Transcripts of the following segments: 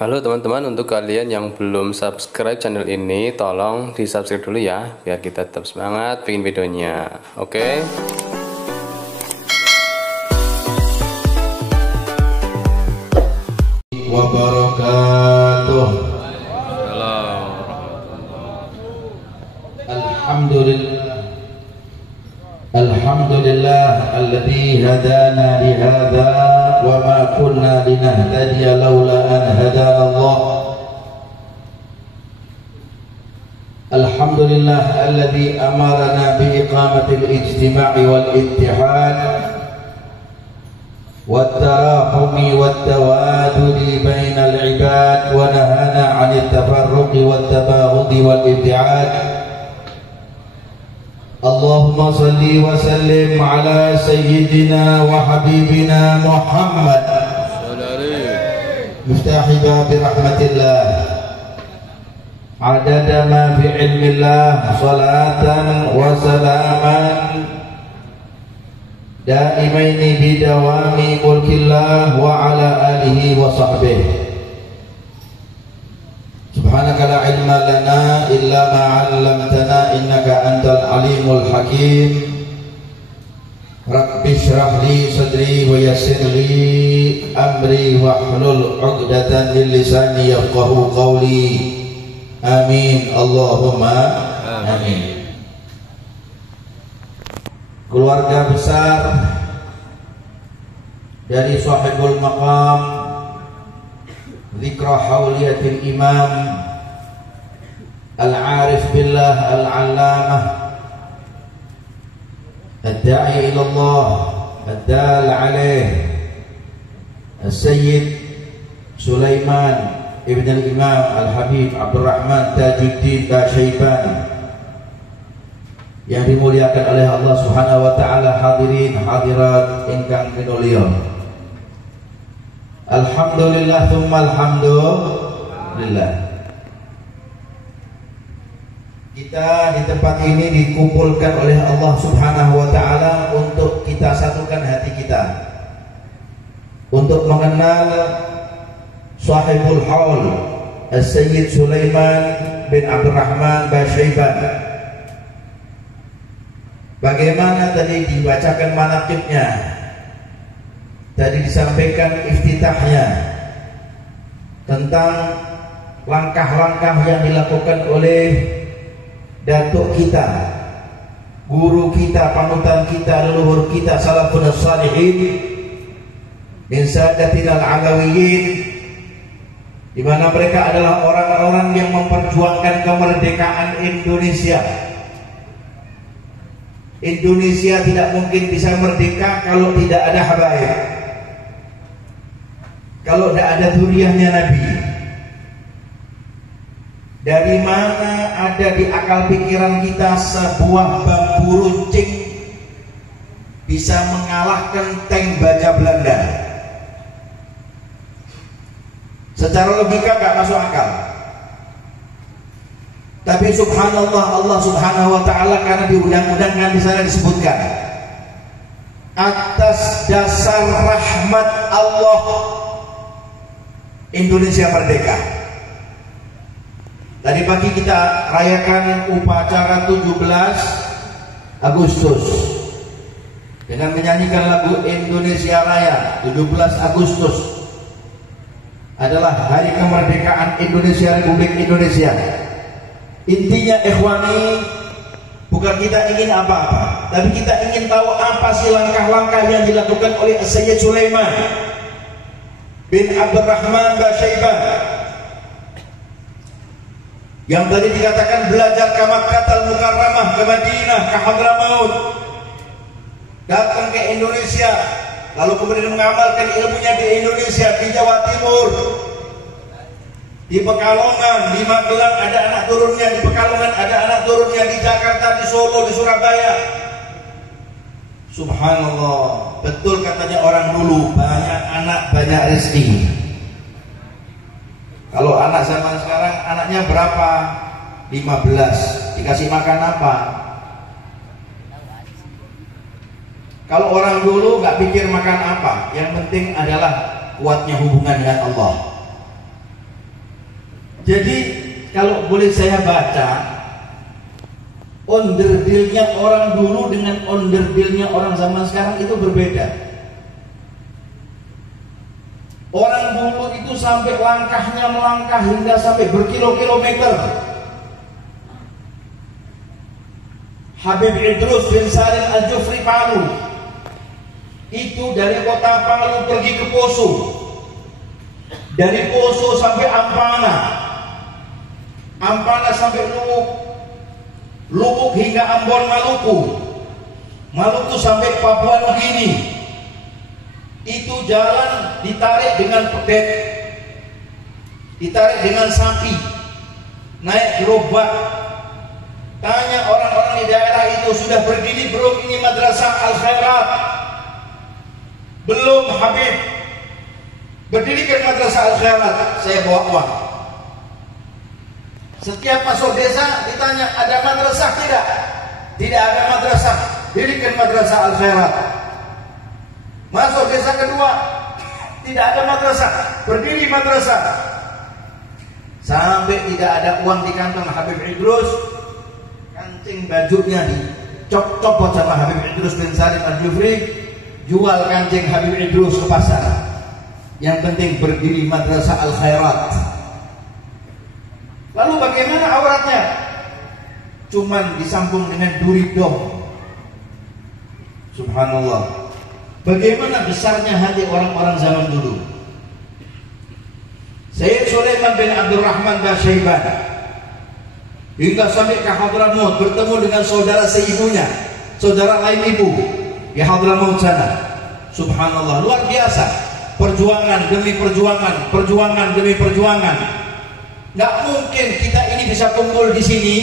Halo teman-teman, untuk kalian yang belum subscribe channel ini, tolong di subscribe dulu ya, biar kita tetap semangat bikin videonya. Oke? Wabarakatuh. Alhamdulillah alladzi hadana li hadza wa ma kunna linahtadiya laula an hadana Allah. Alhamdulillah alladzi amarna bi iqamati al-ijtima'i wal ittihad والتراحم والتوادد بين العباد ونهانا عن التفرق والتباغض والابتعاد. اللهم صل وسلم على سيدنا وحبيبنا محمد مفتاح باب رحمة الله عدد ما في علم الله صلاة وسلاما دائمين بدوام ملك الله وعلى آله وصحبه. سبحانك لا علم لنا إلا ما علمتنا إنك أنت العليم الحكيم. رب اشرح لي صدري ويسر لي أمري واحلل عقدة من لساني يفقهوا قولي. آمين اللهم آمين. Keluarga besar dari sahibul maqam Zikra Hauliyatil Imam Al-Arif Billah Al-Allamah Ad-Da'i ilallah Ad-Dal alaih Al-Sayyid Sulaiman Ibn Al-Imam Al-Habib Abdurrahman Tajuddin Basyaibani, yang dimuliakan oleh Allah Subhanahu wa taala, hadirin hadirat ingkang kinulya. Alhamdulillah tsumma alhamdulillah. Kita di tempat ini dikumpulkan oleh Allah Subhanahu wa taala untuk kita satukan hati kita, untuk mengenal Sahibul Haul As-Sayyid Sulaiman bin Abdurrahman Basyaibani. Bagaimana tadi dibacakan manaqibnya, tadi disampaikan iftitahnya tentang langkah-langkah yang dilakukan oleh datuk kita, guru kita, panutan kita, leluhur kita, salafun salihin min sadatinal alawiyyin, di mana mereka adalah orang-orang yang memperjuangkan kemerdekaan Indonesia. Indonesia tidak mungkin bisa merdeka kalau tidak ada habaib, kalau tidak ada zuriyahnya Nabi. Dari mana ada di akal pikiran kita sebuah bambu runcing bisa mengalahkan tank baja Belanda? Secara logika gak masuk akal. Tapi subhanallah, Allah Subhanahu wa taala, karena di undang-undang kan di sana disebutkan atas dasar rahmat Allah Indonesia merdeka. Tadi pagi kita rayakan upacara 17 Agustus dengan menyanyikan lagu Indonesia Raya. 17 Agustus adalah hari kemerdekaan Indonesia, Republik Indonesia. Intinya ikhwani, bukan kita ingin apa-apa, tapi kita ingin tahu apa sih langkah-langkah yang dilakukan oleh Sayyid Sulaiman bin Abdurrahman Basyaibani, yang tadi dikatakan belajar ke Makkahul Mukarramah, ke Madinah, ke Hadramaut, datang ke Indonesia, lalu kemudian mengamalkan ilmunya di Indonesia, di Jawa Timur, di Pekalongan, di Magelang ada anak turunnya, di Pekalongan ada anak turunnya, di Jakarta, di Solo, di Surabaya. Subhanallah, betul katanya orang dulu, banyak anak banyak rezeki. Kalau anak zaman sekarang, anaknya berapa? 15, dikasih makan apa? Kalau orang dulu nggak pikir makan apa, yang penting adalah kuatnya hubungan dengan Allah. Jadi kalau boleh saya baca, onderdilnya orang dulu dengan onderdilnya orang zaman sekarang itu berbeda. Orang dulu itu sampai langkahnya melangkah hingga sampai berkilo-kilometer. Habib Idrus bin Salim Al-Jufri Palu itu dari kota Palu pergi ke Poso, dari Poso sampai Ampana, Ampana sampai Lubuk, Lubuk hingga Ambon Maluku, Maluku sampai Papua Nugini. Itu jalan ditarik dengan pedek, ditarik dengan sapi, naik gerobak. Tanya orang-orang di daerah itu, sudah berdiri belum ini Madrasah Al-Khairat? Belum Habib. Berdirikan Madrasah Al-Khairat, saya bawa uang. Setiap masuk desa ditanya, ada madrasah tidak? Tidak ada madrasah, dirikan Madrasah Al-Khairat. Masuk desa kedua, tidak ada madrasah, berdiri madrasah. Sampai tidak ada uang di kantong Habib Idrus, kancing bajunya dicopot sama Habib Idrus bin Salim Al-Jufri, jual kancing Habib Idrus ke pasar. Yang penting berdiri Madrasah Al-Khairat. Lalu bagaimana auratnya? Cuman disambung dengan duri dom. Subhanallah. Bagaimana besarnya hati orang-orang zaman dulu. Sayyid Sulaiman bin Abdurrahman Basyaiban hingga sampai ke Hadramaut bertemu dengan saudara seibunya, saudara lain ibu di Hadramaut sana. Subhanallah, luar biasa. Perjuangan demi perjuangan, perjuangan demi perjuangan. Nggak mungkin kita ini bisa kumpul di sini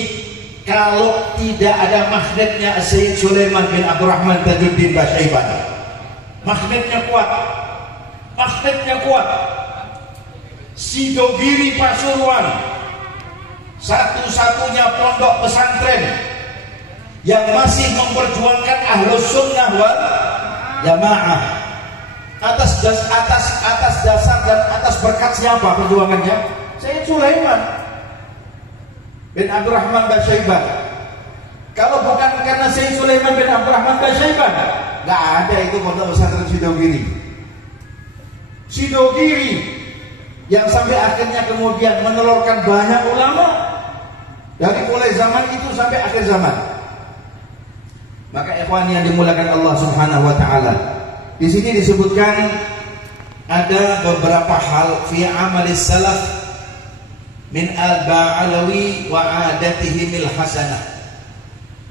kalau tidak ada magnetnya Sayyid Sulaiman bin Abdurrahman Tajuddin Basyaiban. Magnetnya kuat, magnetnya kuat. Sidogiri Pasuruan, satu-satunya pondok pesantren yang masih memperjuangkan Ahlus Sunnah wal Jamaah. Atas dasar dan atas berkat siapa perjuangannya? Sayyid Sulaiman bin Abdurrahman Basyaiban. Kalau bukan karena Sayyid Sulaiman bin Abdurrahman Basyaiban, nggak ada itu pondok pesantren Sidogiri. Sidogiri yang sampai akhirnya kemudian menelurkan banyak ulama dari mulai zaman itu sampai akhir zaman. Maka ikhwan yang dimuliakan Allah Subhanahu wa taala, di sini disebutkan ada beberapa hal fi amalis salaf min al-Ba'alawi wa adatihimil hasanah.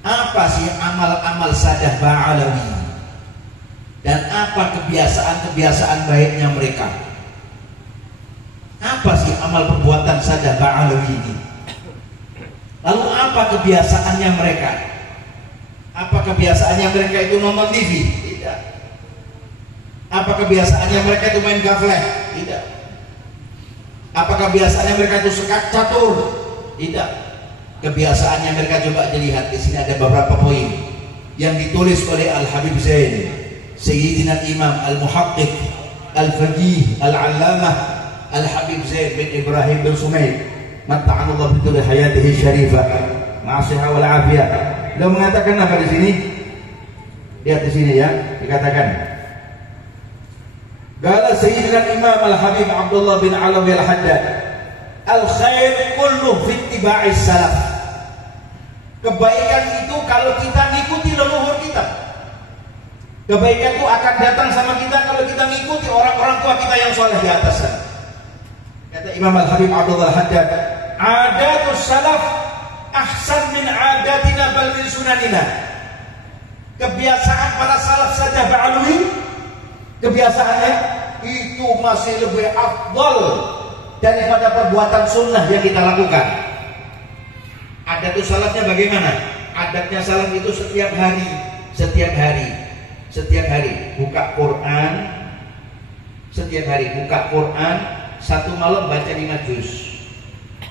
Apa sih amal-amal Sadah Ba'alawi? Dan apa kebiasaan-kebiasaan baiknya mereka? Apa sih amal perbuatan Sadah Ba'alawi ini? Lalu apa kebiasaannya mereka? Apa kebiasaannya mereka itu nonton TV? Tidak. Apa kebiasaannya mereka itu main gafleh? Tidak. Apa kebiasaannya mereka itu sekat catur? Tidak. Kebiasaannya mereka, coba dilihat di sini ada beberapa poin yang ditulis oleh Al-Habib Zain Sayyidina Imam Al-Muhaqqiq Al-Faqih Al-Allamah Al-Habib Zain bin Ibrahim bin Sumaid matta'anallahu bitul hayatihi syarifah ma'asihah wal afiyah. Beliau mengatakan apa di sini? Lihat di sini ya, dikatakan qala Sayyidina Imam Al-Habib Abdullah bin Alawi Al-Haddad al-khair kullu fi ittiba'is salaf. Kebaikan itu kalau kita ngikuti leluhur kita. Kebaikan itu akan datang sama kita kalau kita ngikuti orang-orang tua kita yang soleh di atas sana. Kata Imam Al-Habib Abdullah Al-Haddad, adatus salaf ahsan min adatina bal min sunanina. Kebiasaan para salaf Sadah Ba'alawi, kebiasaannya itu masih lebih afdal daripada perbuatan sunnah yang kita lakukan. Adatus salafnya bagaimana? Adatnya salaf itu setiap hari buka Quran, setiap hari buka Quran, satu malam baca 5 juz.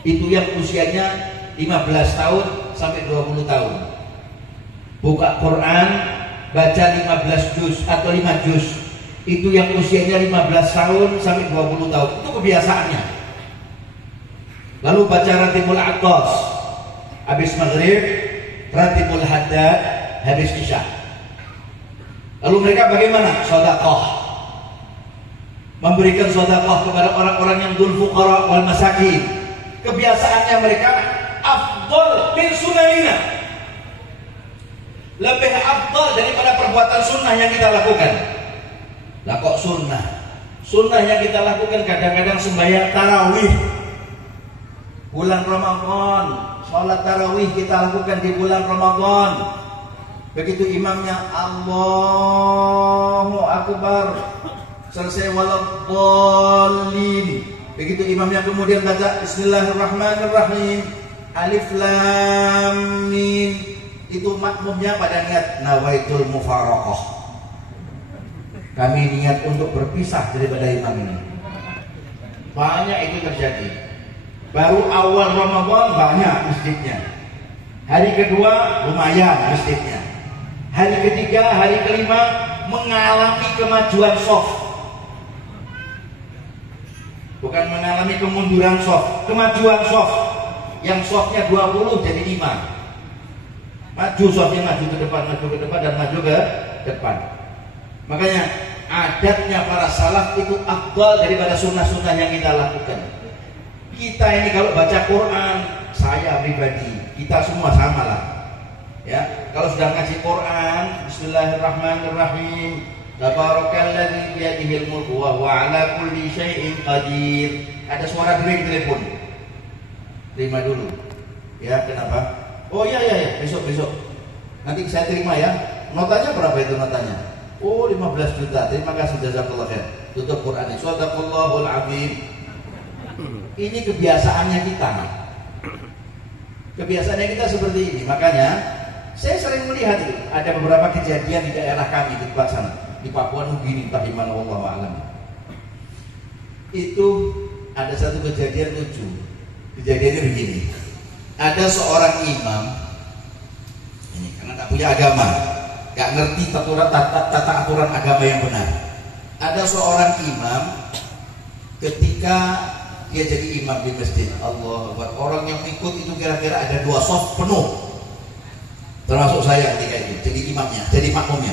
Itu yang usianya 15 tahun sampai 20 tahun. Buka Quran, baca 15 juz atau 5 juz. Itu yang usianya 15 tahun sampai 20 tahun. Itu kebiasaannya. lalu baca ratibul atas, habis maghrib, ratibul haddad, habis isya. Lalu mereka bagaimana? Sedekah, memberikan sedekah kepada orang-orang yang dzul fuqara wal masakin. Kebiasaannya mereka afdal min sunnaina, lebih afdal daripada perbuatan sunnah yang kita lakukan. Lah kok sunnah? Sunnah yang kita lakukan kadang-kadang sembahyang tarawih bulan Ramadan, sholat tarawih kita lakukan di bulan Ramadan. Begitu imamnya Allahu Akbar, selesai waladhdallin. Begitu imamnya kemudian baca Bismillahirrahmanirrahim, Alif Lam Mim. Itu makmumnya pada niat nawaitul mufaraqah. Kami niat untuk berpisah daripada imam ini. Banyak itu terjadi. Baru awal Ramadan banyak masjidnya. Hari kedua lumayan masjidnya. Hari ketiga, hari kelima mengalami kemajuan soft. Bukan mengalami kemunduran soft, kemajuan soft. Yang softnya 20 jadi 5. Maju softnya, maju ke depan dan maju ke depan. Makanya adatnya para salaf itu afdal daripada sunnah-sunnah yang kita lakukan. Kita ini kalau baca Quran, saya pribadi, kita semua sama lah. Ya, kalau sudah ngaji Quran, Bismillahirrahmanirrahim, Tabarakalladzi biyadihil mulku wa huwa ala kulli syai'in qadir. Ada suara dering telepon. Terima dulu. Ya, kenapa? Oh iya, besok. Nanti saya terima ya. Notanya berapa itu notanya? Oh 15 juta. Terima kasih, jazakallah khair. Tutup Quran. Shadaqallahul azim. Ini kebiasaannya kita. Kebiasaannya kita seperti ini. Makanya saya sering melihat itu. Ada beberapa kejadian di daerah kami di tempat sana. Di Papua Nugini, entah di mana, wallahu a'lam. Itu ada satu kejadian lucu. Kejadiannya begini. Ada seorang imam ini karena tak punya agama, gak ngerti tata aturan agama yang benar. Ada seorang imam ketika dia jadi imam di masjid, Allah Akbar, orang yang ikut itu kira-kira ada 2 soft penuh, termasuk saya ketika itu jadi imamnya, jadi makmumnya.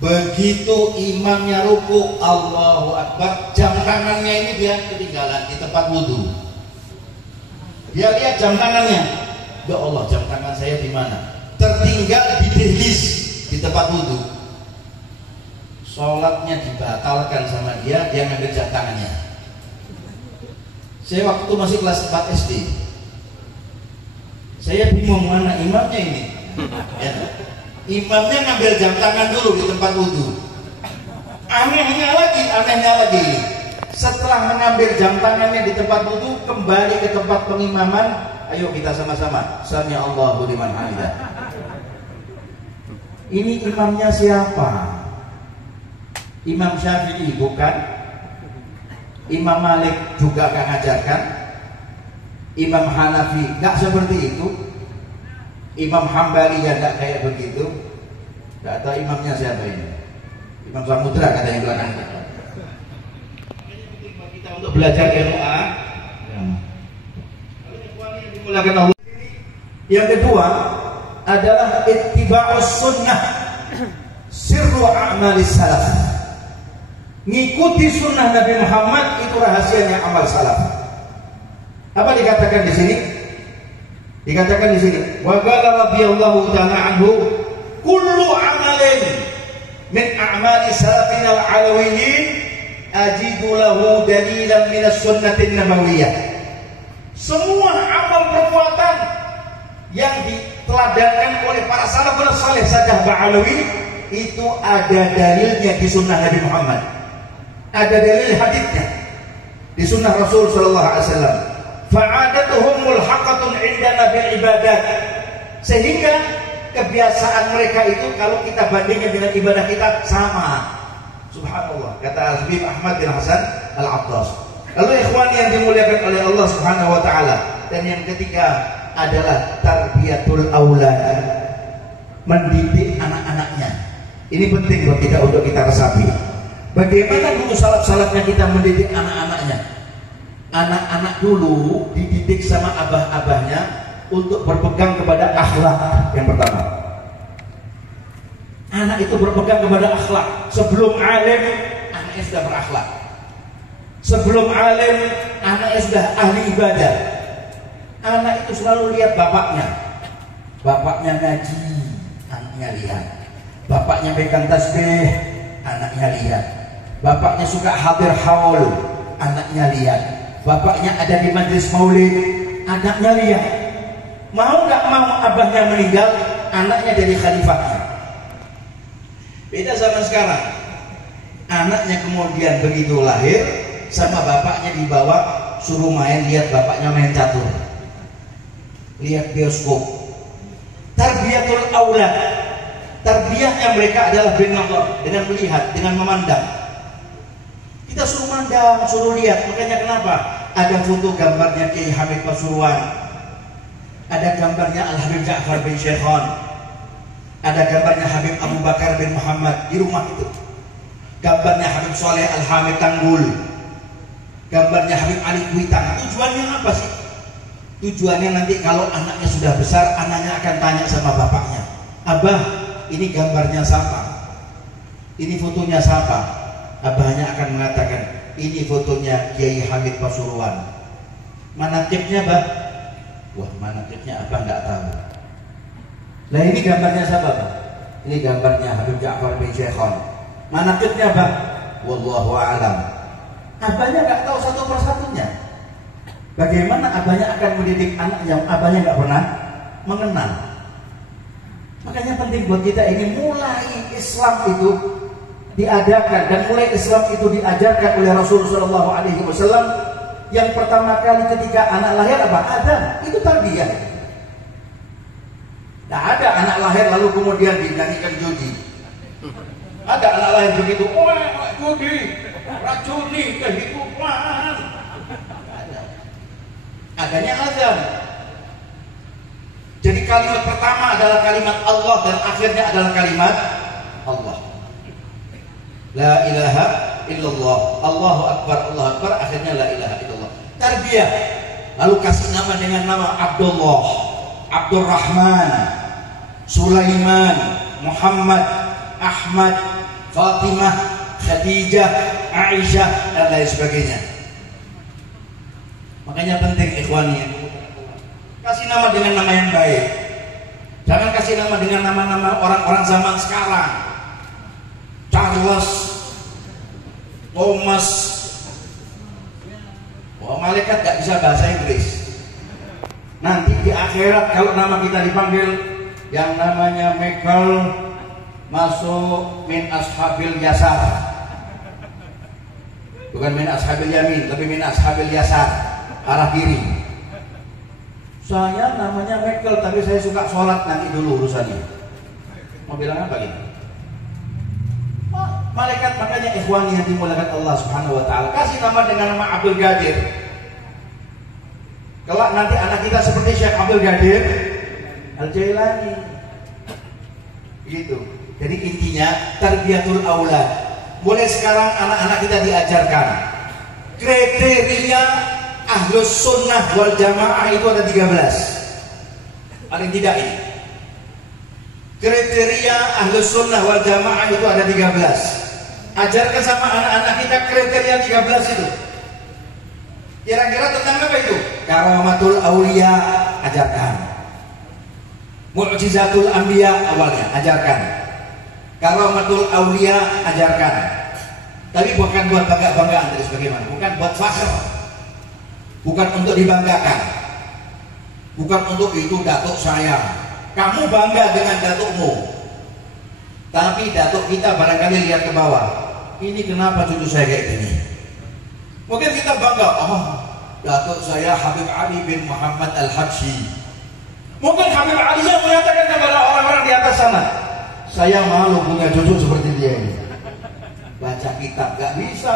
Begitu imamnya ruku, Allahu Akbar, jam tangannya ini dia ketinggalan di tempat wudhu. Dia lihat jam tangannya, ya Allah, jam tangan saya di mana? Tertinggal di dihlis di tempat wudhu. Sholatnya dibatalkan sama dia ngambil jam tangannya. Saya waktu masih kelas 4 SD, saya bingung mana imamnya ini. Ya. Imamnya ngambil jam tangan dulu di tempat wudhu. Anehnya lagi, setelah mengambil jam tangannya di tempat wudhu, kembali ke tempat pengimaman. Ayo kita sama-sama Sami Allahu liman hamidah. Ini imamnya siapa? Imam Syafi'i bukan? Imam Malik juga gak ngajarkan? Imam Hanafi gak seperti itu? Imam Hambali ya gak kayak begitu? Gak tahu imamnya siapa ini? Imam Samudra katanya belakang. Kita untuk belajar doa. Yang kedua adalah ittiba'us sunnah, sirru a'malis salaf. Ngikuti sunnah Nabi Muhammad itu rahasianya amal salaf. Apa dikatakan di sini? Dikatakan di sini, wa qala radhiyallahu ta'ala anhu, kullu amalin min a'mali salafina al-alawiyyin ajidu lahu dalilan min as-sunnati an-nabawiyyah. Semua amal perbuatan yang diteladankan oleh para salafun saleh sadah ba'alawi itu ada dalilnya di sunnah Nabi Muhammad. Ada dalil haditsnya di sunnah Rasul sallallahu alaihi wasallam. Fa'adatuhum mulhaqatun indana bil ibadat. Sehingga kebiasaan mereka itu kalau kita bandingkan dengan ibadah kita sama. Subhanallah, kata Al-Habib Ahmad bin Hasan Al-Attas. Lalu ikhwan yang dimuliakan oleh Allah Subhanahu wa taala, dan yang ketiga adalah tarbiyatul aulad, mendidik anak-anaknya. Ini penting buat kita untuk kita resapi. Bagaimana dulu salaf-salafnya kita mendidik anak-anaknya? anak-anak dulu dididik sama abah-abahnya untuk berpegang kepada akhlak. Yang pertama, anak itu berpegang kepada akhlak. Sebelum alim, anaknya sudah berakhlak. Sebelum alim, anaknya sudah ahli ibadah. Anak itu selalu lihat bapaknya. Bapaknya ngaji, anaknya lihat. Bapaknya pegang tasbih, anaknya lihat. Bapaknya suka hadir haul, anaknya lihat. Bapaknya ada di majlis maulid, anaknya lihat. Mau gak mau abahnya meninggal, anaknya jadi khalifahnya. Beda zaman sekarang. Anaknya kemudian begitu lahir, sama bapaknya dibawa suruh main, lihat bapaknya main catur, lihat bioskop. Tarbiyatul aulad, tarbiyahnya mereka adalah bin-nazar, dengan melihat, dengan memandang. Kita suruh mandang, suruh lihat. Makanya kenapa ada foto gambarnya Kiai Hamid Pasuruan, ada gambarnya Al-Habib Ja'far bin Syekhon, ada gambarnya Habib Abu Bakar bin Muhammad di rumah itu, gambarnya Habib Soleh Al-Hamid Tanggul, gambarnya Habib Ali Kuitang. Tujuannya apa sih? Tujuannya nanti kalau anaknya sudah besar, anaknya akan tanya sama bapaknya, "Abah, ini gambarnya siapa? Ini fotonya siapa?" Abahnya akan mengatakan, "Ini fotonya Kiai Hamid Pasuruan." Manakibnya, Bah? Wah, manakibnya Abah nggak tahu. Nah, ini gambarnya siapa, Bah? Ini gambarnya Habib Ja'far bin Syekhon. Manakibnya, Bah? Wallahu a'lam. Abahnya nggak tahu satu persatunya. Bagaimana abahnya akan mendidik anak yang abahnya nggak pernah mengenal? Makanya penting buat kita ini, mulai Islam itu diadakan dan mulai Islam itu diajarkan oleh Rasulullah SAW. Yang pertama kali ketika anak lahir apa? Adam. Itu tarbiyah. Tidak ada anak lahir lalu kemudian dinyanyikan judi. Ada anak lahir begitu, wah judi, racuni kehidupan. Adanya azan. Jadi kalimat pertama adalah kalimat Allah dan akhirnya adalah kalimat Allah. La ilaha illallah, Allahu akbar, Allahu akbar, akhirnya la ilaha illallah. Tarbiyah. Lalu kasih nama dengan nama Abdullah, Abdurrahman, Sulaiman, Muhammad, Ahmad, Fatimah, Khadijah, Aisyah, dan lain sebagainya. Makanya penting ikhwani, kasih nama dengan nama yang baik. Jangan kasih nama dengan nama-nama orang-orang zaman sekarang. Charles, Thomas. Wah, malaikat gak bisa bahasa Inggris. Nanti di akhirat kalau nama kita dipanggil yang namanya Michael, masuk min ashabil yasar. Bukan min ashabil yamin, tapi min ashabil yasar, arah kiri. Saya namanya Michael, tapi saya suka sholat, nanti dulu urusannya. Mau bilang apa gitu? Malaikat, makanya ikhwani yang dimuliakan Allah Subhanahu wa taala, kasih nama dengan nama Abdul Qadir. Kelak nanti anak kita seperti Syekh Abdul Qadir Al-Jailani. Gitu. Jadi intinya tarbiyatul aulad. Mulai sekarang anak-anak kita diajarkan kriteria Ahlus Sunnah wal Jamaah itu ada 13. Paling tidak ini. Kriteria Ahlus Sunnah wal Jamaah itu ada 13. Ajarkan sama anak-anak kita kriteria 13 itu. Kira-kira tentang apa itu? Karamatul Aulia, ajarkan. Mu'jizatul Anbiya awalnya, ajarkan. Karamatul Aulia, ajarkan. Tapi bukan buat bangga-banggaan, terus bagaimana? Bukan buat fakhr. Bukan untuk dibanggakan. Bukan untuk itu datuk saya. Kamu bangga dengan datukmu. Tapi datuk kita barangkali lihat ke bawah. Ini kenapa cucu saya kayak gini? Mungkin kita bangga, oh datuk saya Habib Ali bin Muhammad Al-Habsyi. Mungkin Habib Ali yang menyatakan kepada orang-orang di atas sana, saya malu punya cucu seperti dia ini. Baca kitab gak bisa,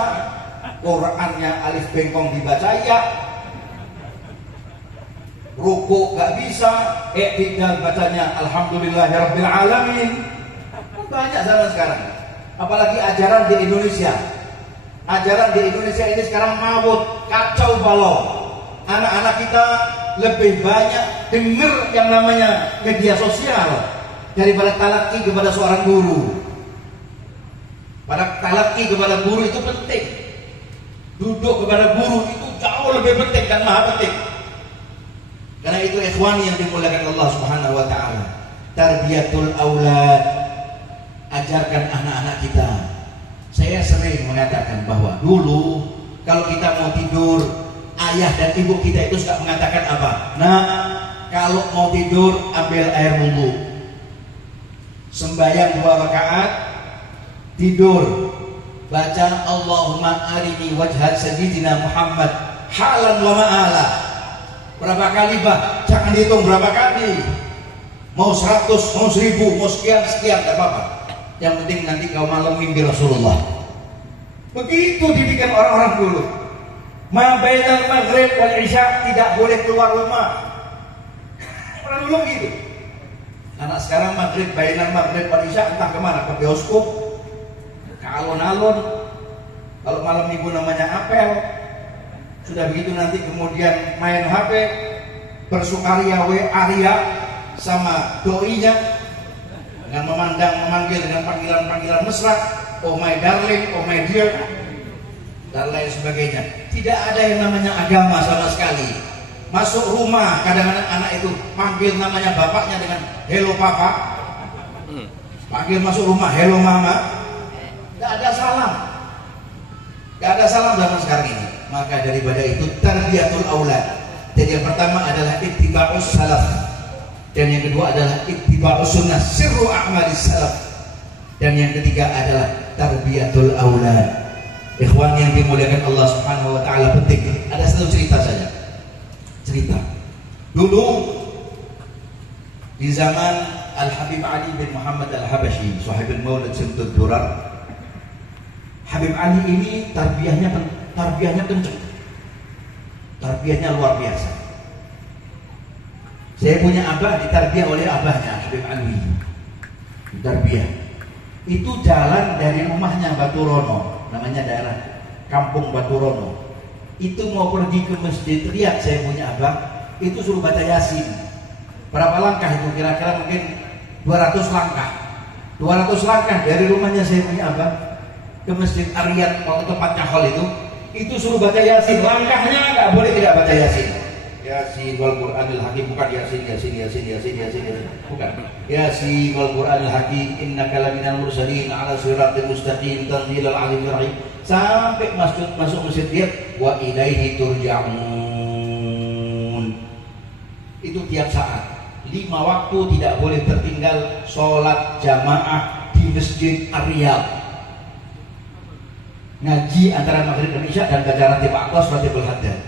Qurannya alif bengkong dibaca ya, ruku gak bisa, i'tidal bacanya alhamdulillahirabbil alamin. Banyak zaman sekarang, apalagi ajaran di Indonesia. Ajaran di Indonesia ini sekarang mabut, kacau balau. Anak-anak kita lebih banyak dengar yang namanya media sosial daripada talaki kepada seorang guru. Pada talaki kepada guru itu penting. Duduk kepada guru itu jauh lebih penting dan maha penting. Karena itu ikhwani yang dimuliakan Allah Subhanahu wa taala. Tarbiyatul aulad, ajarkan anak-anak kita. Saya sering mengatakan bahwa dulu kalau kita mau tidur, ayah dan ibu kita itu suka mengatakan apa? Nah, kalau mau tidur ambil air wudu. Sembahyang 2 rakaat, tidur. Baca Allahumma arini wajhat sayyidina Muhammad halan wa ma'ala. Berapa kali bah? Jangan dihitung berapa kali. Mau 100, mau 1000, mau sekian, tidak apa-apa. Yang penting nanti kau malam mimpi Rasulullah. Begitu didikan orang-orang dulu. Ma bainal maghrib wal isya, tidak boleh keluar rumah. Orang dulu gitu. Anak sekarang maghrib, bainal maghrib wal isya entah kemana, ke bioskop, ke alun-alun. Kalau malam minggu namanya apel. Sudah begitu nanti kemudian main HP, bersukaria Aria sama doinya dengan memanggil dengan panggilan-panggilan mesra, oh my darling, oh my dear, dan lain sebagainya. Tidak ada yang namanya agama sama sekali. Masuk rumah kadang-kadang anak itu panggil namanya bapaknya dengan hello papa, panggil masuk rumah hello mama. Tidak ada salam, tidak ada salam zaman sekarang ini. Maka daripada itu tarbiyatul aulad. Jadi yang pertama adalah ittiba'us salaf, dan yang kedua adalah ittiba'us sunnah, sirru a'malis salaf, dan yang ketiga adalah tarbiyatul aulad. Ikhwan yang dimuliakan Allah Subhanahu wa taala, penting. Ada satu cerita saja. Cerita. Dulu di zaman Al-Habib Ali bin Muhammad Al-Habashi, sahibul Maulid Simtud Durar, Habib Ali ini tarbiyahnya kenceng, tarbiyahnya luar biasa. Saya punya abah ditarbiyah oleh abahnya Habib Ali. Tarbiyah itu jalan dari rumahnya Baturono, namanya daerah Kampung Baturono. Itu mau pergi ke masjid, lihat saya punya abah, itu suruh baca Yasin. Berapa langkah itu? Kira-kira mungkin 200 langkah. 200 langkah dari rumahnya saya punya abah ke masjid Ariyat, waktu tempatnya hall itu suruh baca Yasin. Langkahnya nggak boleh tidak baca Yasin. Yasin wal Qur'anil Hakim, bukan Yasin, bukan. Yasin wal Qur'anil Hakim, innaka laminal mursalin ala siratal mustaqim tanzilal alimir rahim. Sampai masuk masjid dia, wa ilaihi turja'un. Itu tiap saat. 5 waktu tidak boleh tertinggal sholat jamaah di masjid Ariyat. Ngaji antara maghrib dan isya dan baca ratib aqwas, ratibul haddad.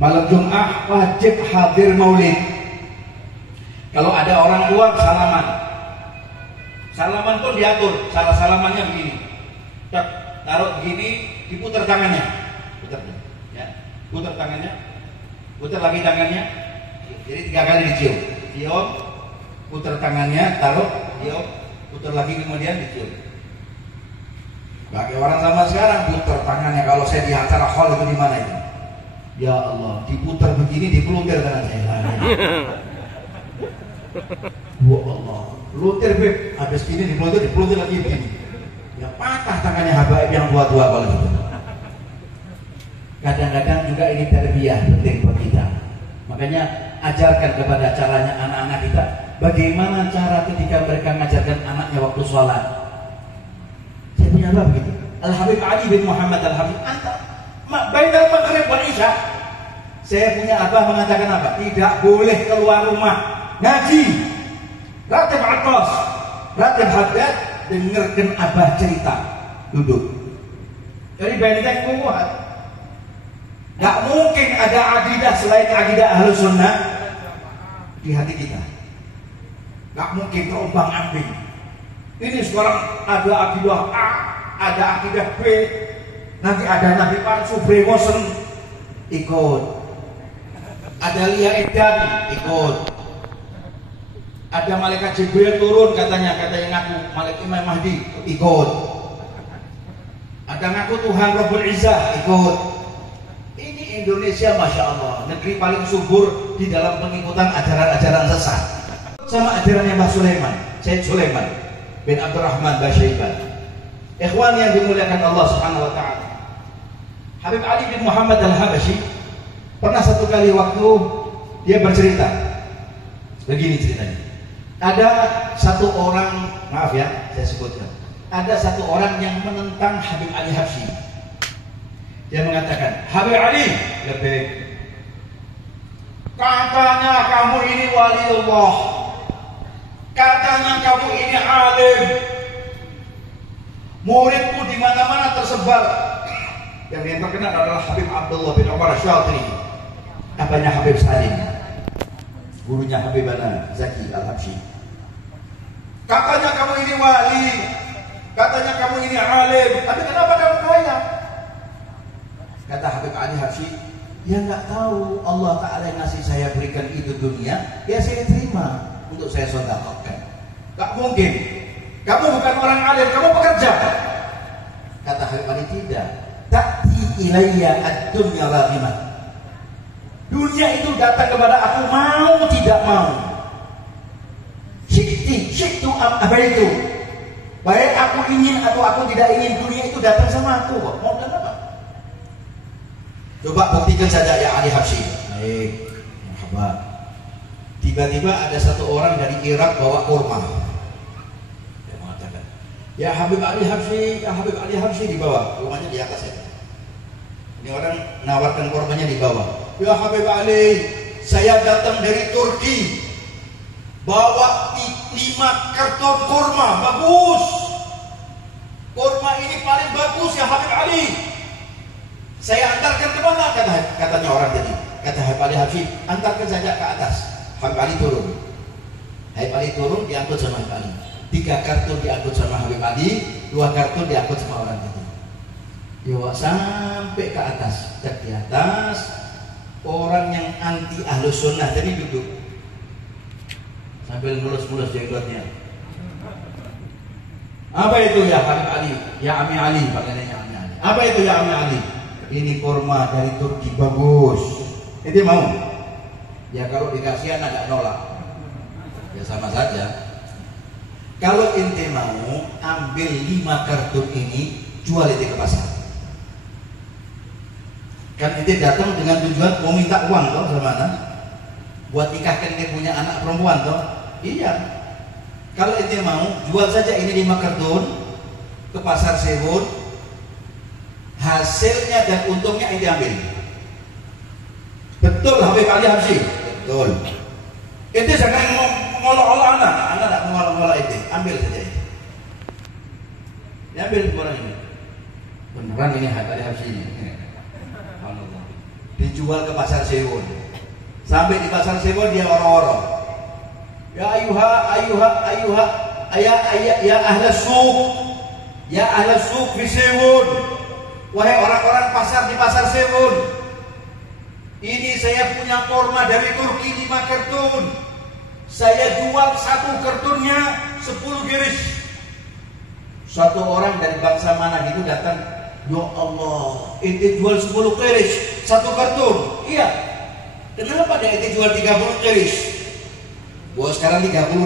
Malam Jumat wajib hadir maulid. Kalau ada orang tua salaman. Salaman pun diatur. Salamannya begini. Taruh begini, diputar tangannya. Putar ya. Putar tangannya. Putar lagi tangannya. Jadi 3 kali dicium. Cium, putar tangannya, taruh, cium, putar lagi kemudian dicium. Bagi orang zaman sekarang putar tangannya. Kalau saya di acara hall itu di mana itu? Ya Allah, diputar begini, dipeluntir tangan saya. Wah Allah, peluntir beb, habis ini dipeluntir lagi begini. Ya patah tangannya habaib yang tua-tua kalau gitu. Kadang-kadang juga ini tarbiyah penting buat kita. Makanya ajarkan kepada caranya anak-anak kita. Bagaimana cara ketika mereka mengajarkan anaknya waktu sholat. Saya punya apa begitu? Al-Habib Ali bin Muhammad Al-Habib bainal maghrib wal isya. Saya punya abah mengatakan apa? Tidak boleh keluar rumah. Ngaji, ratib aqwas, ratib haddad, dengarkan abah cerita. Duduk. Jadi benteng kuat. Gak mungkin ada akidah selain akidah Ahlus Sunnah di hati kita. Gak mungkin terombang ambing. Ini sekarang ada akidah A, ada akidah B, nanti ada Nabi palsu Bremosen ikut, ada Lia Edan ikut, ada malaikat Jibril turun katanya ngaku malaikat Imam Mahdi ikut, ada ada ngaku Tuhan Rabbul Izzah, ikut. Ini Indonesia, Masya Allah, negeri paling subur di dalam pengikutan ajaran-ajaran sesat sama ajarannya Mbah Sulaiman, Syed Sulaiman bin Abdurrahman Basyaiban. Ikhwan yang dimuliakan Allah Subhanahu wa taala, Habib Ali bin Muhammad Al-Habasyi pernah satu kali waktu dia bercerita begini ceritanya. Ada satu orang, maaf ya saya sebutkan, ada satu orang yang menentang Habib Ali Habsyi. Dia mengatakan, Habib Ali, lebih katanya kamu ini wali Allah, katanya kamu ini alim, muridku di mana-mana tersebar. Yang terkenal adalah Habib Abdullah bin Umar Syatri, apanya Habib Salim, gurunya Habibana Zaki Al-Habsyi. Katanya kamu ini wali, katanya kamu ini alim, tapi kenapa kamu kaya? Kata Habib Ali Habsyi, ya nggak tahu, Allah Ta'ala yang ngasih saya berikan itu dunia, ya saya terima untuk saya sedekahkan. Gak mungkin, kamu bukan orang alim, kamu pekerja. Kata Habib Ali, tidak. Ta'ti ilayya ad-dunya raghimah. Dunia itu datang kepada aku mau tidak mau. Syi'tu am abaitu. Baik aku ingin atau aku tidak ingin, dunia itu datang sama aku kok. Mau dan apa? Coba buktikan saja ya Ali Habsyi. Baik, marhaba. Tiba-tiba ada satu orang dari Irak bawa kurma. Dia mengatakan, ya Habib Ali Habsyi, ya Habib Ali Habsyi, di bawah, kurmanya di atas ya. Ini orang nawarkan kurmanya di bawah. Ya Habib Ali, saya datang dari Turki, bawa 5 karton kurma, bagus. Kurma ini paling bagus ya Habib Ali. Saya antarkan ke mana? Katanya orang tadi. Kata Habib Ali Habsyi, antarkan saja ke atas. Habib Ali turun. Habib Ali turun, diangkut sama Habib Ali. 3 karton diangkut sama Habib Ali, 2 karton diangkut sama orang tadi. Dibawa sampai ke atas. Cek di atas, orang yang anti ahlus sunnah tadi duduk sambil mulus-mulus jenggotnya. Apa itu ya Habib Ali? Ya Ami Ali, panggilannya Ami Ali. Apa itu ya Ami Ali? Ini kurma dari Turki, bagus. Ini mau? Ya kalau dikasih anak gak nolak. Ya sama saja. Kalau ente mau, ambil 5 karton ini, jual itu ke pasar. Kan ente datang dengan tujuan mau minta uang toh sama anak, buat nikahkan dia punya anak perempuan toh. Iya. Kalau ente mau, jual saja ini 5 karton ke pasar Sewon, hasilnya dan untungnya ente ambil. Betul Habib Ali Habsyi? Betul. Ente jangan ngolok-ngolok anak tak ngolok-ngolok ente, ambil saja itu. Ambil orang ini. Beneran ini Habib Ali Habsyi ini. Dijual ke pasar Sewon. Sampai di pasar Sewon dia oro-oro. Ya ya ahla suq. Ya ahla suq fi Sewon. Wahai orang-orang pasar di pasar Sewon. Ini saya punya kurma dari Turki 5 karton. Saya jual 1 kartonnya 10 giris. Satu orang dari bangsa mana gitu datang, ya Allah, ente jual 10 giris 1 karton. Iya. Kenapa dia ente jual 30 giris? Gua sekarang 30.000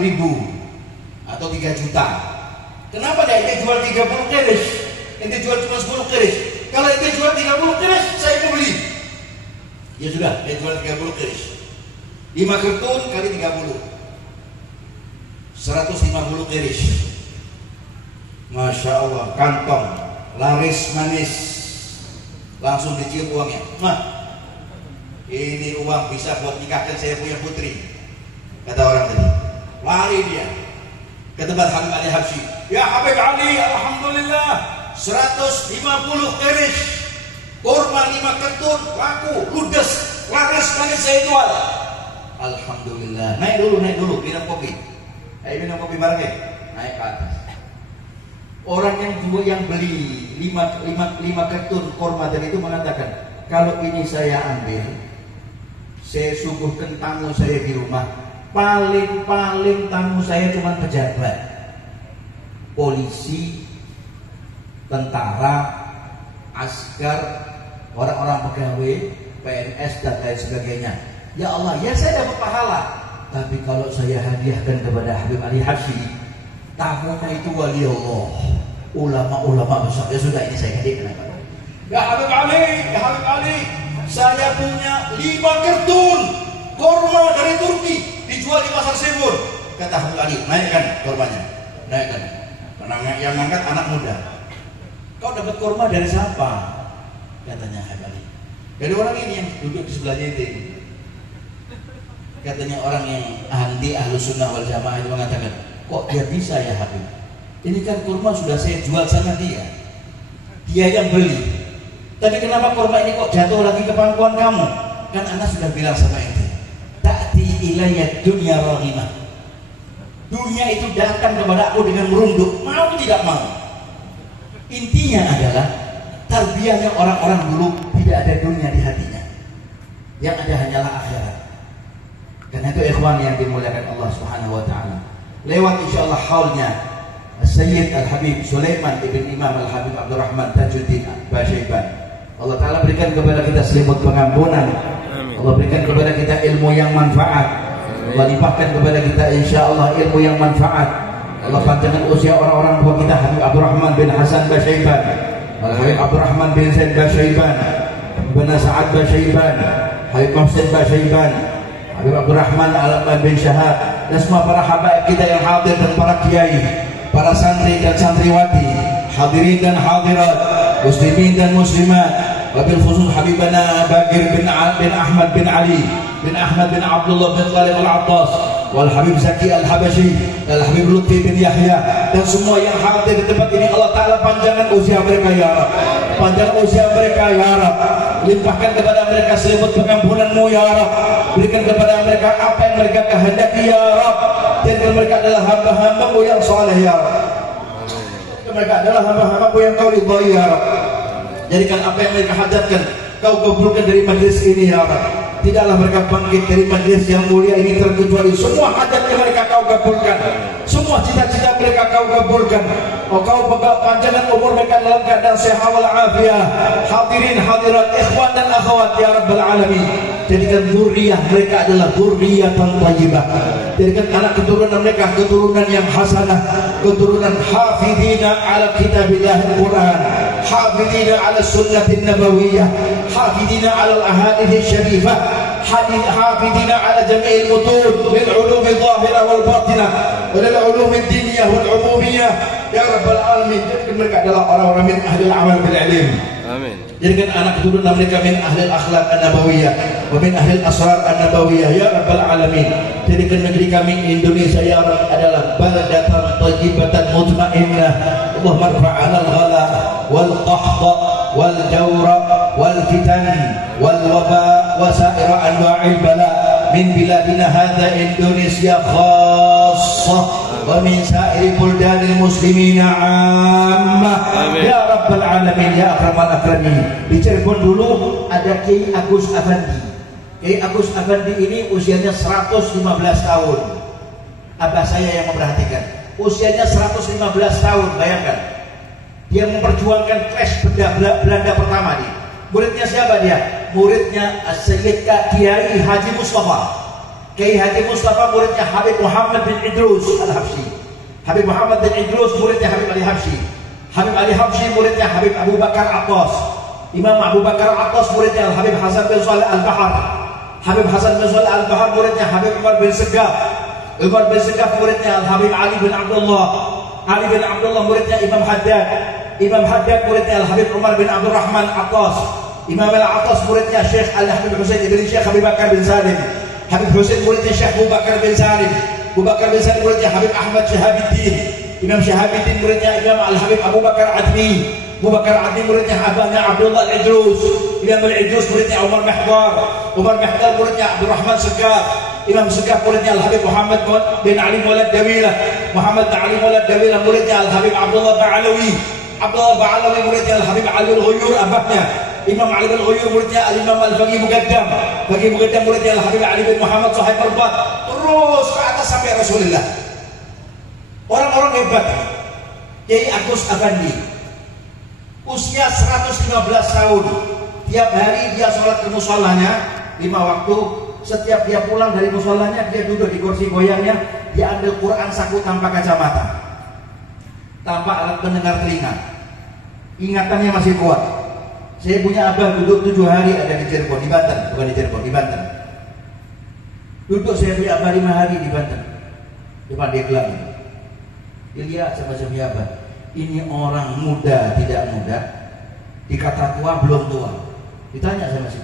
atau 3 juta. Kenapa dia ente jual 30 giris? Ente jual cuma 10 giris. Kalau ente jual 30 giris, saya mau beli. Ya sudah, dia jual 30 giris. 5 karton kali 30. 150 giris. Masya Allah, kantong laris manis, langsung dicium uangnya. Nah, ini uang bisa buat nikahkan saya punya putri, kata orang tadi. Lari dia ke tempat Habib Ali Habsyi. Ya Habib Ali, alhamdulillah 150 giris kurma 5 karton laku, ludes, laris manis saya jual. Alhamdulillah. Naik dulu, minum kopi. Ayo minum kopi bareng ya. Naik ke atas. Orang yang beli 5 karton kurma tadi itu mengatakan, kalau ini saya ambil, saya suguhkan tamu saya di rumah, paling tamu saya cuma pejabat, polisi, tentara, askar, orang-orang pegawai, PNS dan lain sebagainya. Ya Allah, ya saya dapat pahala. Tapi kalau saya hadiahkan kepada Habib Ali Habsyi, tamunya itu wali Allah, ulama-ulama besar. Ya sudah, ini saya hadiahkan. Ya Habib Ali, saya punya 5 karton korma dari Turki dijual di pasar Sibur. Kata Habib Ali, naikkan kormanya, naikkan. Yang ngangkat anak muda. Kau dapat korma dari siapa? Katanya Habib Ali. Dari orang ini yang duduk di sebelahnya itu. Katanya orang yang anti Ahlus Sunnah wal Jamaah itu mengatakan, kok dia bisa ya Habib? Ini kan kurma sudah saya jual sama dia yang beli. Tapi kenapa kurma ini kok jatuh lagi ke pangkuan kamu? Kan Anda sudah bilang sama ente, ta'ti ilayya dunya raghimah. Dunia itu datang kepada aku dengan merunduk, mau tidak mau. Intinya adalah tarbiyahnya orang-orang dulu tidak ada dunia di hatinya, yang ada hanyalah akhirat. Karena itu ikhwan yang dimuliakan Allah Subhanahu wa taala. Lewat insyaallah haulnya Sayyid Al-Habib Sulaiman ibn Imam Al-Habib Abdurrahman Tajuddin Basyaiban. Allah taala berikan kepada kita selimut pengampunan. Allah berikan kepada kita ilmu yang manfaat. Allah limpahkan kepada kita insyaallah ilmu yang manfaat. Allah panjangkan usia orang-orang tua kita, Habib Abdurrahman bin Hasan Basyaiban, Habib Abdurrahman bin Zaid Basyaiban, bin Sa'ad Basyaiban, Habib Muhsin Basyaiban, Habib Abdurrahman Al-Aman bin Syahab, dan semua para habaib kita yang hadir dan para kiai, para santri dan santriwati, hadirin dan hadirat, muslimin dan muslimat, wabil khusus Habibana Bagir bin Ahmad bin Ali bin Ahmad bin Abdullah bin Talib Al-Attas, wal Habib Zaki Al-Habasyi, dan Habib Lutfi bin Yahya, dan semua yang hadir di tempat ini. Allah Ta'ala panjangkan usia mereka ya Rabb, panjangkan usia mereka ya Rabb, limpahkan kepada mereka selimut pengampunanmu ya Rabb, berikan kepada mereka apa yang mereka kehendaki ya Rabb, jadikan mereka adalah hamba-hambamu yang soleh ya Rabb, mereka adalah hamba-hambamu yang kau ridhai ya Rabb, jadikan apa yang mereka hajatkan kau kabulkan dari majlis ini ya Rabb. Tidaklah mereka bangkit dari majlis yang mulia ini terkecuali semua hajatnya mereka kau kabulkan, semua cita-cita mereka kau kabulkan. Kau panjangkan umur mereka dalam keadaan sehat wal afiat. Hadirin hadirat, ikhwan dan akhwat ya Rabbal alamin, jadikan zuriyah mereka adalah zuriyatan thayyibah, jadikan anak keturunan mereka keturunan yang hasanah, keturunan hafidina ala kitabillah al-Quran, hafidina ala sunnatin nabawiyah, hafidina ala al-ahadith syarifah, hafidina ala jami'il mutun min ulumi zahirah wal batinah wal ulumi diniyah wal umumiyah ya Rabbal alamin. Jadikan mereka adalah orang-orang min ahli al-amal bil ilm. Amin. Jadikan anak keturunan mereka min ahli al-akhlaq an-nabawiyah wa min ahli al-asrar an-nabawiyah ya Rabbal alamin. Jadikan negeri kami Indonesia ya Rabb adalah baladatan thayyibatan mutmainnah. Allah marfa'ana al-ghala wal qahta wal jawra wal fitan wal waba wa sa'ira anwa'il bala min biladina hadha Indonesia khassah wa min sa'iri buldanil muslimina ammah ya Rabbal alamin ya akramal akramin. Di Cirebon dulu ada Kiai Agus Afandi. Kiai Agus Afandi ini usianya 115 tahun. Abah saya yang memperhatikan, usianya 115 tahun, bayangkan. Dia memperjuangkan clash Belanda pertama nih. Muridnya siapa dia? Muridnya Sayyid Kiai Haji Mustafa. Kiai Haji Mustafa muridnya Habib Muhammad bin Idrus Al-Habsyi. Habib Muhammad bin Idrus muridnya Habib Ali Habsyi. Habib Ali Habsyi muridnya Habib Abu Bakar Attas. Imam Abu Bakar Attas muridnya Habib Hasan bin Shalih Al-Bahar. Habib Hasan bin Shalih Al-Bahar muridnya Habib Umar bin Segaf. Umar bin Segaf muridnya Habib Ali bin Abdullah. Ali bin Abdullah muridnya Imam Haddad. Imam Haddad muridnya Habib Umar bin Abdurrahman Attas. Imam Al-Attas muridnya Syekh Al-Habib Husain ibn Syekh Habib Bakar bin Salim. Habib Husain muridnya Syekh Abu Bakar bin Salim. Abu Bakar bin Salim muridnya Habib Ahmad Syahabuddin. Imam Syahabuddin muridnya Imam Al-Habib Abu Bakar Adni. Abu Bakar Adni muridnya abahnya Abdullah Al-Idrus. Imam Al-Idrus muridnya Umar Mihdar. Umar Mihdar muridnya Abdurrahman Segaf. Imam Segaf muridnya Al-Habib Muhammad bin Ali Maulad Dawilah. Muhammad bin Ali Maulad Dawilah muridnya Al-Habib Abdullah Ba'alawi. Abdullah Ba'alawi muridnya Al-Habib Ali Al-Ghuyur abahnya. Imam Ali bin Ghuyur muridnya Al-Imam Al-Faqih Muqaddam. Faqih Muqaddam muridnya Al-Habib Ali bin Muhammad Sahib Arbat. Terus ke atas sampai Rasulullah. Orang-orang hebat. Kiai Agus Afandi. usia 115 tahun. Tiap hari dia sholat ke musholanya 5 waktu. Setiap dia pulang dari musholanya, dia duduk di kursi goyangnya, dia ambil Quran saku tanpa kacamata, tanpa alat pendengar telinga. Ingatannya masih kuat. Saya punya abah duduk 7 hari ada di Cirebon, di Banten, bukan di Cirebon, di Banten. Duduk saya punya abah 5 hari di Banten, depan dia gelang. Dia lihat sama saya abah, ini orang muda tidak muda, dikata tua belum tua. Ditanya sama si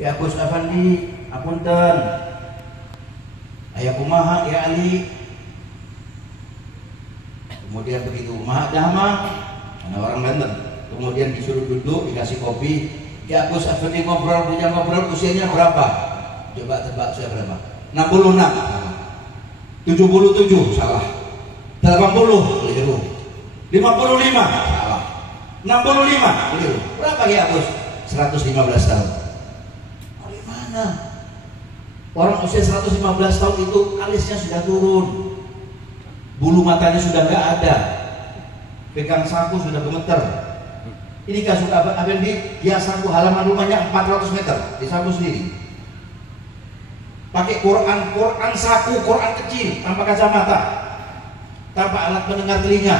ya Gus Afandi, apunten, ayah kumaha ya Ali. Kemudian begitu kumaha dahmah, karena orang Banten. Kemudian disuruh duduk, dikasih kopi. Ya Gus Afandi ngobrol, punya ngobrol, usianya berapa? Coba tebak saya berapa? 66. 77 salah. 80 keliru. 55 salah. 65 keliru. Berapa ya Gus? 115 tahun. Dari mana? Orang usia 115 tahun itu alisnya sudah turun, bulu matanya sudah nggak ada, pegang sapu sudah gemeter. Ini kasus Afandi, dia sapu halaman rumahnya 400 meter, disapu sendiri. Pakai Quran saku, Quran kecil, tanpa kacamata, tanpa alat pendengar telinga.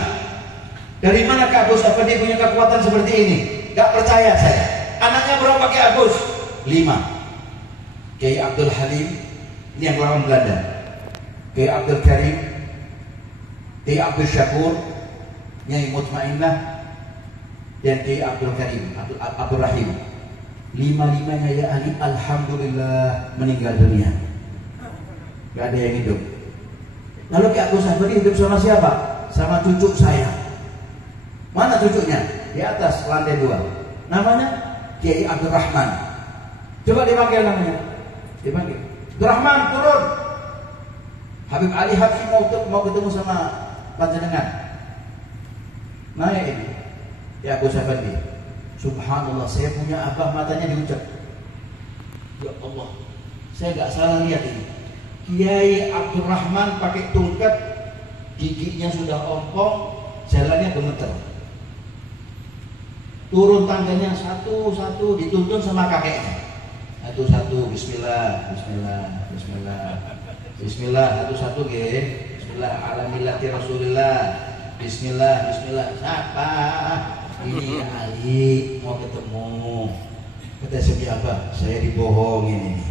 Dari mana Kak Gus Afandi punya kekuatan seperti ini? Gak percaya saya. Anaknya berapa Ki Agus? 5. Kiai Abdul Halim, ini yang lawan Belanda. Kiai Abdul Karim, Kiai Abdul Syakur, Nyai Mutmainnah, dan Kiai Abdul Karim, Abdul Rahim. 5-5-nya ya ahli, alhamdulillah meninggal dunia. Gak ada yang hidup. Lalu Ki Agus Afandi hidup sama siapa? Sama cucu saya. Mana cucunya? Di atas lantai 2. Namanya Kiai Abdul Rahman. Coba dipanggil namanya. Dipanggil. Abdul Rahman turun. Habib Ali Habsyi mau ketemu sama panjenengan. Naik ini. Ya Gus Afandi. Subhanallah, saya punya abah matanya diucap. Ya Allah, saya gak salah lihat ini. Kiai Abdul Rahman pakai tongkat, giginya sudah ompong, jalannya gemeter. Turun tangganya satu-satu, dituntun sama kakeknya. Satu-satu, bismillah, bismillah, bismillah, bismillah, satu-satu ge, bismillah, ala millati Rasulillah, bismillah, bismillah. Siapa? Ini Ali mau ketemu. Kata siapa? Saya dibohongin ini.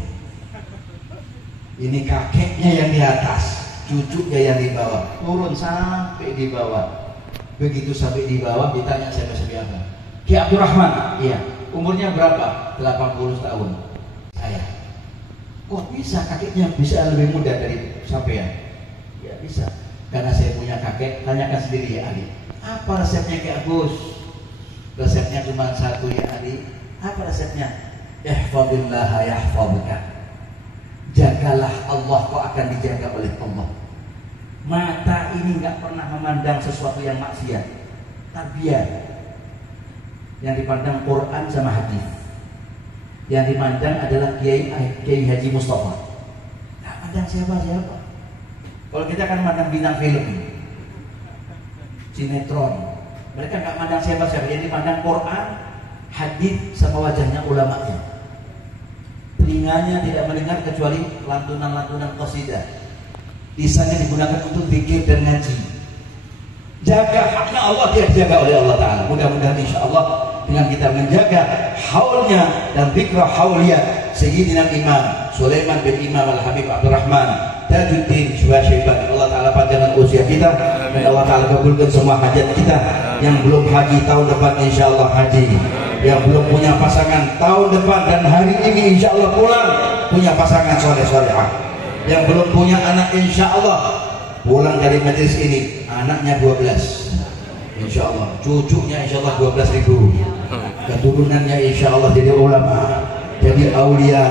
Ini kakeknya yang di atas, cucunya yang di bawah. Turun sampai di bawah. Begitu sampai di bawah ditanya siapa? Ki Abdul Rahman, iya. Umurnya berapa? 80 tahun. Saya. Kok bisa kakeknya bisa lebih muda dari sampean? Ya bisa. Karena saya punya kakek, tanyakan sendiri ya Ali. Apa resepnya Ki Agus? Resepnya cuma satu ya Ali. Apa resepnya? Ihfadillah yahfadhuka. Jagalah Allah, kau akan dijaga oleh Allah. Mata ini nggak pernah memandang sesuatu yang maksiat. Tarbiyah. Yang dipandang Quran sama hadis. Yang dimandang adalah Kiai Haji Mustafa. Nggak pandang siapa-siapa. Kalau kita kan mandang bintang film, sinetron, mereka nggak mandang siapa-siapa. Yang dipandang Quran, hadis sama wajahnya ulamanya. Telinganya tidak mendengar kecuali lantunan-lantunan qasidah. Lisannya digunakan untuk zikir dan ngaji. Jaga haknya Allah, dia dijaga oleh Allah Ta'ala. Mudah-mudahan insya Allah dengan kita menjaga haulnya dan zikra hauliyah Sayyidina Imam Sulaiman bin Imam Al-Habib Abdul Rahman Tajuddin Syuhaiban. Allah Ta'ala panjangkan usia kita dan Allah Ta'ala kabulkan semua hajat kita. Yang belum haji tahun depan insya Allah haji. Yang belum punya pasangan tahun depan dan hari ini insya Allah pulang punya pasangan soleh-solehah. Yang belum punya anak insya Allah pulang dari majelis ini anaknya 12 insya Allah, cucunya insya Allah 12.000, keturunannya insya Allah jadi ulama, jadi aulia,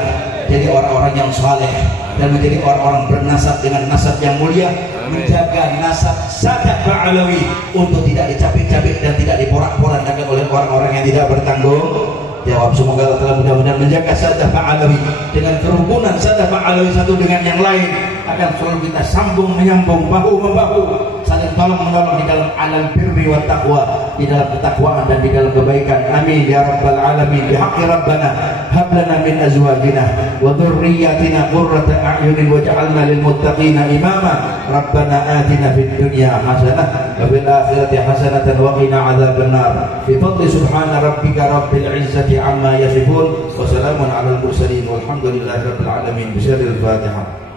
jadi orang-orang yang saleh dan menjadi orang-orang bernasab dengan nasab yang mulia. Menjaga nasab Sadat Ba'alawi untuk tidak dicapik-capik dan tidak diporak-porandakan oleh orang-orang yang tidak bertanggung jawab. Semoga Allah telah mudah-mudahan menjaga Sadat Ba'alawi dengan kerukunan Sadat Ba'alawi satu dengan yang lain akan selalu kita sambung menyambung, bahu membahu. saling tolong menolong di dalam alal birri wa taqwa, di dalam ketakwaan dan di dalam kebaikan. Amin ya rabbal alamin. Bihaqqi rabbana hab lana min azwajina wa dhurriyyatina qurrata a'yunin waj'alna lil muttaqina imama. Rabbana atina fid dunya hasanah wa fil akhirati hasanatan wa qina adzaban nar. Bi fadli subhana rabbika rabbil izzati amma yasifun wa salamun alal mursalin walhamdulillahi rabbil alamin. Bismillahil Fatihah.